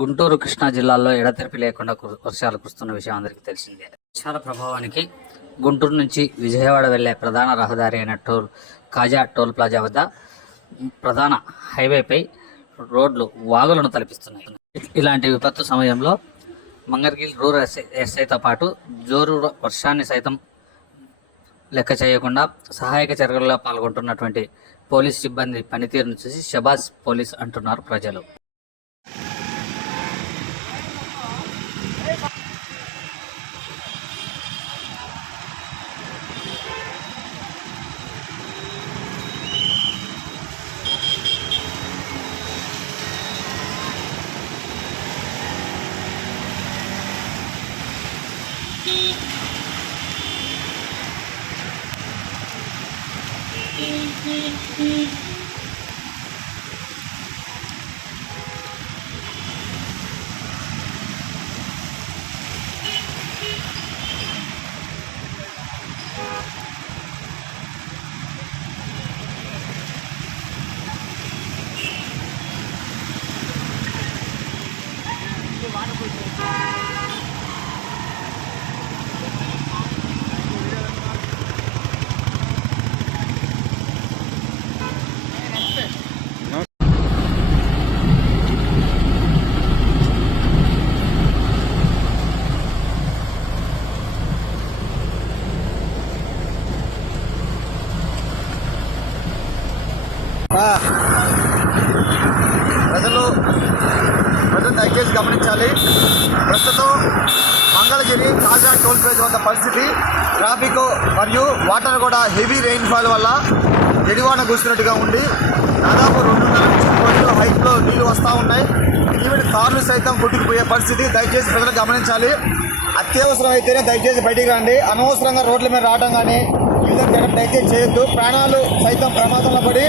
గుంటూరు, కృష్ణా జిల్లాల్లో ఎడతెరిపి లేకుండా వర్షాలు కురుస్తున్న విషయం అందరికీ తెలిసిందే. వర్షాల ప్రభావానికి గుంటూరు నుంచి విజయవాడ వెళ్లే ప్రధాన రహదారి అయిన కాజా టోల్ ప్లాజా వద్ద ప్రధాన హైవేపై రోడ్లు వాగులను తలపిస్తున్నాయి. ఇలాంటి విపత్తు సమయంలో మంగళగిరి రూరల్ ఎస్ఐతో పాటు జోరు వర్షాన్ని సైతం లెక్క చేయకుండా సహాయక చర్యల్లో పాల్గొంటున్నటువంటి పోలీస్ సిబ్బంది పనితీరును చూసి షబాజ్ పోలీస్ అంటున్నారు ప్రజలు. ప్రజలు దయచేసి గమనించాలి. ప్రస్తుతం మంగళగిరి కాజా టోల్ ప్లాజా వద్ద పరిస్థితి ట్రాఫిక్ మరియు వాటర్ కూడా హెవీ రెయిన్ఫాల్ వల్ల ఎడివాన కూస్తున్నట్టుగా ఉండి దాదాపు 2.5 నుంచి 3 అడుగుల హైట్లో నీళ్లు వస్తూ ఉన్నాయి. ఈవెన్ కార్లు సైతం కొట్టుకుపోయే పరిస్థితి. దయచేసి ప్రజలు గమనించాలి. అత్యవసరం అయితేనే దయచేసి బయటికి రండి. అనవసరంగా రోడ్ల మీద రావడం కానీ ఈ విధంగా దయచేసి చేయొద్దు. ప్రాణాలు సైతం ప్రమాదంలో పడి